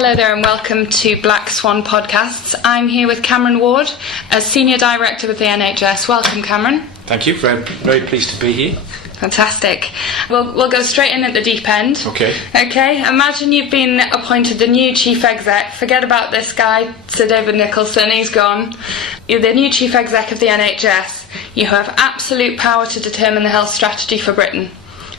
Hello there and welcome to Black Swan Podcasts. I'm here with Cameron Ward, as Senior Director with the NHS. Welcome, Cameron. Thank you. Very pleased to be here. Fantastic. We'll go straight in at the deep end. Okay. Imagine you've been appointed the new Chief Exec. Forget about this guy, Sir David Nicholson, he's gone. You're the new Chief Exec of the NHS. You have absolute power to determine the health strategy for Britain.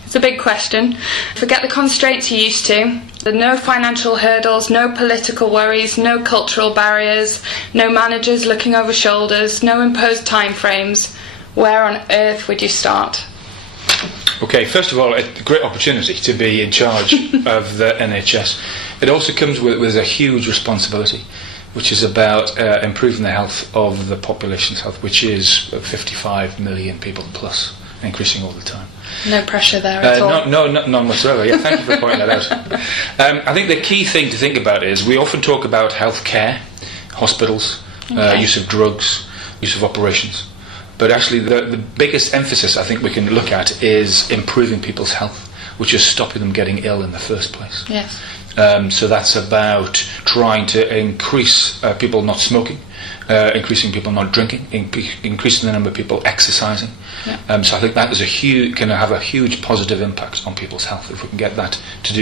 It's a big question. Forget the constraints you're used to. There are no financial hurdles, no political worries, no cultural barriers, no managers looking over shoulders, no imposed timeframes. Where on earth would you start? Okay, first of all, it's a great opportunity to be in charge of the NHS. It also comes with a huge responsibility, which is about improving the health of the population's health, which is 55 million people plus, increasing all the time. No pressure there at all? None whatsoever. Yeah, thank you for pointing that out. I think the key thing to think about is we often talk about healthcare, hospitals, use of drugs, use of operations. But actually the biggest emphasis I think we can look at is improving people's health, which is stopping them getting ill in the first place. Yes. So that's about trying to increase people not smoking, increasing people not drinking, increasing the number of people exercising. Yeah. So I think that is can have a huge positive impact on people's health if we can get that to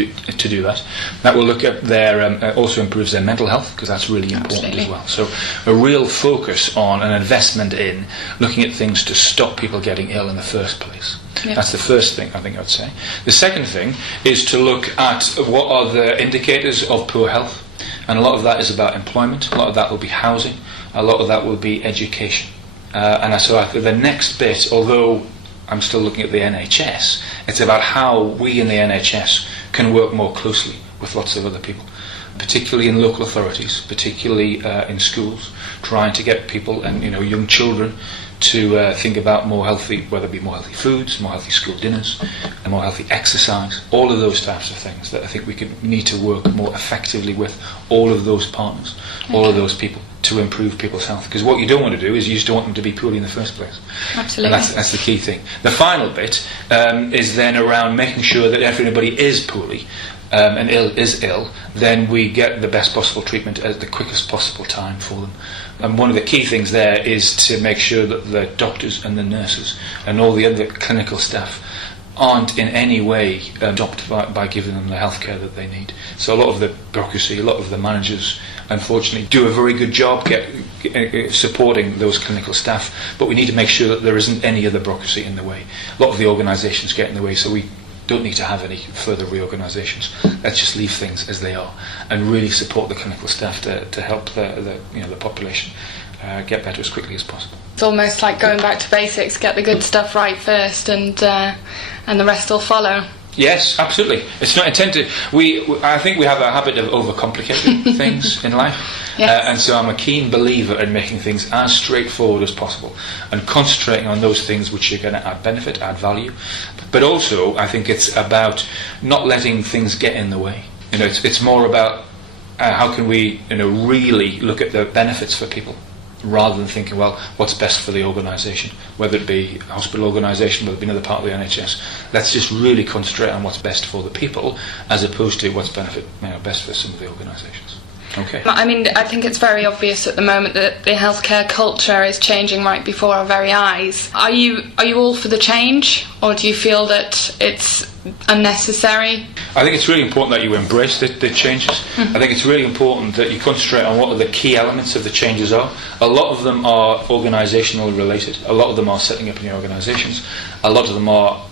do that. That will look at their also improves their mental health, because that's really important as well. So a real focus on an investment in looking at things to stop people getting ill in the first place. Yep. That's the first thing I think I'd say. The second thing is to look at what are the indicators of poor health, and a lot of that is about employment, a lot of that will be housing, a lot of that will be education. And so the next bit, although I'm still looking at the NHS, it's about how we in the NHS can work more closely with lots of other people, particularly in local authorities, particularly in schools, trying to get people and young children to think about more healthy, whether it be more healthy foods, more healthy school dinners, and more healthy exercise, all of those types of things that I think we need to work more effectively with all of those partners, all of those people, to improve people's health. Because what you don't want to do is you just don't want them to be poorly in the first place. Absolutely. And that's the key thing. The final bit is then around making sure that if anybody is poorly and is ill, then we get the best possible treatment at the quickest possible time for them. And one of the key things there is to make sure that the doctors and the nurses and all the other clinical staff aren't in any way stopped by giving them the healthcare that they need. So a lot of the bureaucracy, a lot of the managers, unfortunately, do a very good job supporting those clinical staff, but we need to make sure that there isn't any other bureaucracy in the way. A lot of the organisations get in the way, so we don't need to have any further reorganisations. Let's just leave things as they are and really support the clinical staff to help the population get better as quickly as possible. It's almost like going back to basics, get the good stuff right first, and the rest will follow. Yes, absolutely. It's not intended. I think we have a habit of overcomplicating things in life. Yes. And so I'm a keen believer in making things as straightforward as possible and concentrating on those things which are going to add benefit, add value. But also, I think it's about not letting things get in the way. It's more about how can we really look at the benefits for people, rather than thinking, well, what's best for the organisation, whether it be a hospital organisation, whether it be another part of the NHS. Let's just really concentrate on what's best for the people, as opposed to what's best for some of the organisations. Okay. I mean, I think it's very obvious at the moment that the healthcare culture is changing right before our very eyes. Are you all for the change, or do you feel that it's unnecessary? I think it's really important that you embrace the changes. I think it's really important that you concentrate on what the key elements of the changes are. A lot of them are organisational related. A lot of them are setting up new organisations. A lot of them are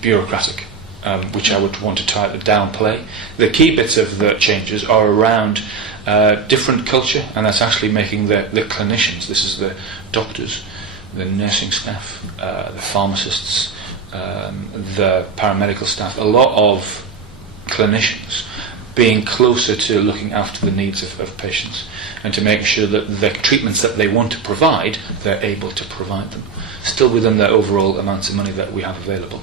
bureaucratic, which I would want to downplay. The key bits of the changes are around different culture, and that's actually making the clinicians, this is the doctors, the nursing staff, the pharmacists, the paramedical staff, a lot of clinicians being closer to looking after the needs of patients and to making sure that the treatments that they want to provide, they're able to provide them, still within the overall amounts of money that we have available.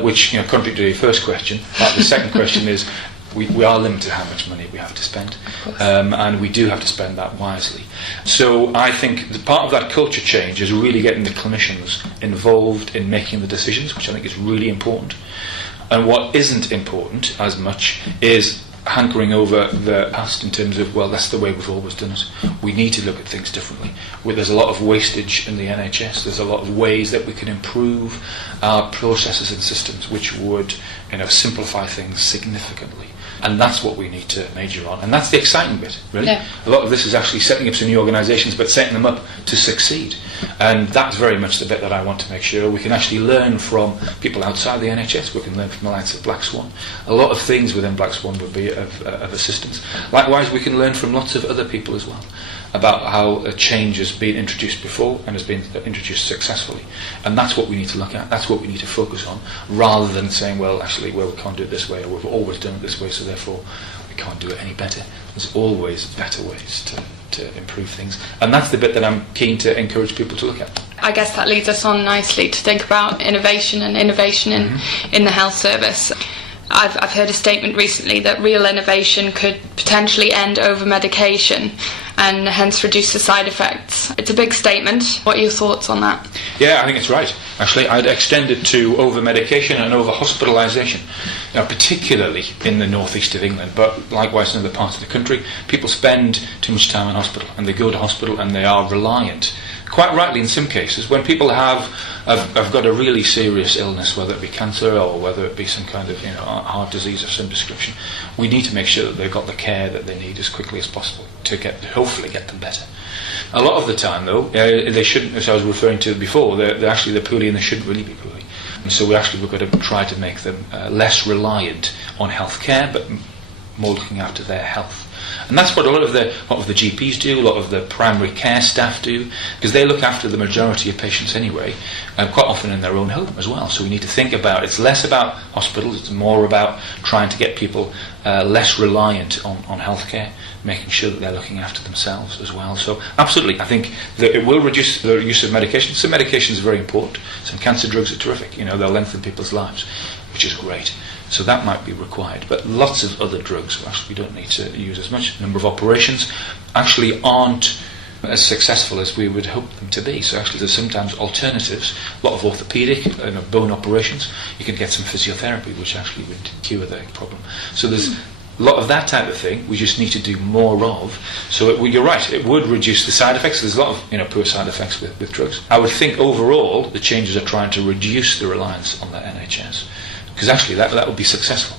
Which, contrary to your first question, the second question is we are limited how much money we have to spend, and we do have to spend that wisely. So I think the part of that culture change is really getting the clinicians involved in making the decisions, which I think is really important. And what isn't important as much is hankering over the past in terms of, well, that's the way we've always done it. We need to look at things differently. There's a lot of wastage in the NHS. There's a lot of ways that we can improve our processes and systems which would, simplify things significantly. And that's what we need to major on. And that's the exciting bit, really. Yeah. A lot of this is actually setting up some new organisations, but setting them up to succeed. And that's very much the bit that I want to make sure we can actually learn from people outside the NHS. We can learn from the likes of Black Swan. A lot of things within Black Swan would be of assistance. Likewise, we can learn from lots of other people as well about how a change has been introduced before and has been introduced successfully. And that's what we need to look at. That's what we need to focus on, rather than saying, well, actually, we can't do it this way, or we've always done it this way, so therefore we can't do it any better. There's always better ways to improve things. And that's the bit that I'm keen to encourage people to look at. I guess that leads us on nicely to think about innovation in the health service. I've heard a statement recently that real innovation could potentially end over-medication and hence reduce the side effects. It's a big statement. What are your thoughts on that? Yeah, I think it's right. Actually, I'd extend it to over-medication and over-hospitalisation, particularly in the northeast of England, but likewise in other parts of the country. People spend too much time in hospital, and they go to hospital and they are reliant, quite rightly in some cases, when people have got a really serious illness, whether it be cancer or whether it be some kind of heart disease of some description. We need to make sure that they've got the care that they need as quickly as possible to hopefully get them better. A lot of the time, though, they shouldn't, as I was referring to before, they're poorly and they shouldn't really be poorly. And so we've got to try to make them less reliant on health care, but more looking after their health. And that's what a lot of the GPs do, a lot of the primary care staff do, because they look after the majority of patients anyway, quite often in their own home as well. So we need to think about, it's less about hospitals, it's more about trying to get people less reliant on healthcare, making sure that they're looking after themselves as well. So absolutely, I think that it will reduce the use of medication. Some medications are very important. Some cancer drugs are terrific. They'll lengthen people's lives, which is great. So that might be required. But lots of other drugs, actually, we don't need to use as much. A number of operations actually aren't as successful as we would hope them to be. So actually there's sometimes alternatives. A lot of orthopaedic bone operations. You can get some physiotherapy, which actually would cure the problem. So there's a lot of that type of thing we just need to do more of. So you're right, it would reduce the side effects. There's a lot of poor side effects with drugs. I would think overall the changes are trying to reduce the reliance on the NHS. Because actually that would be successful.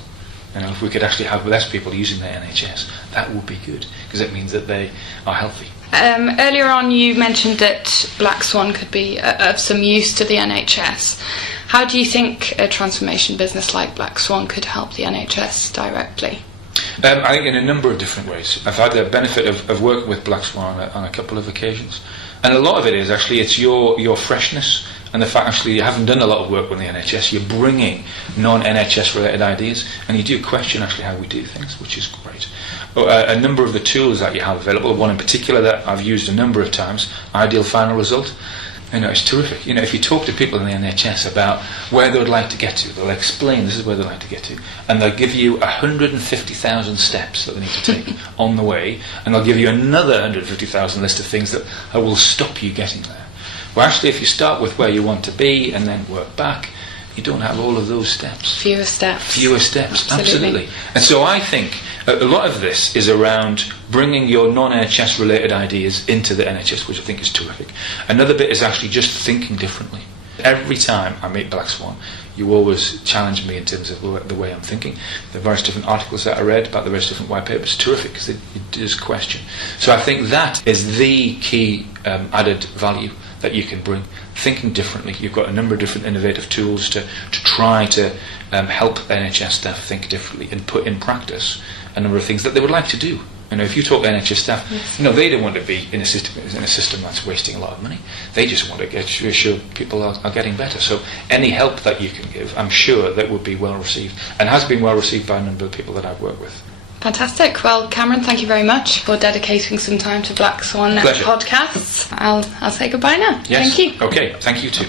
If we could actually have less people using the NHS, that would be good, because it means that they are healthy. Earlier on you mentioned that Black Swan could be of some use to the NHS. How do you think a transformation business like Black Swan could help the NHS directly? I think in a number of different ways. I've had the benefit of working with Black Swan on a couple of occasions. And a lot of it is actually, it's your freshness and the fact actually you haven't done a lot of work with the NHS. You're bringing non-NHS related ideas, and you do question actually how we do things, which is great. A number of the tools that you have available, one in particular that I've used a number of times, Ideal Final Result. It's terrific. If you talk to people in the NHS about where they would like to get to, they'll explain this is where they'd like to get to, and they'll give you 150,000 steps that they need to take on the way, and they'll give you another 150,000 list of things that will stop you getting there. Well, actually, if you start with where you want to be and then work back, you don't have all of those steps. Fewer steps. Absolutely. And so I think a lot of this is around bringing your non-NHS related ideas into the NHS, which I think is terrific. Another bit is actually just thinking differently. Every time I meet Black Swan, you always challenge me in terms of the way I'm thinking. The various different articles that I read about the various different white papers, terrific, because it does question. So I think that is the key added value that you can bring, thinking differently. You've got a number of different innovative tools to try to help NHS staff think differently and put in practice a number of things that they would like to do. If you talk to NHS staff, yes, they don't want to be in a system that's wasting a lot of money. They just want to get sure people are getting better. So any help that you can give, I'm sure that would be well received, and has been well received by a number of people that I've worked with. Fantastic. Well, Cameron, thank you very much for dedicating some time to Black Swan Pleasure. podcasts. I'll say goodbye now. Yes. Thank you. Okay, thank you too.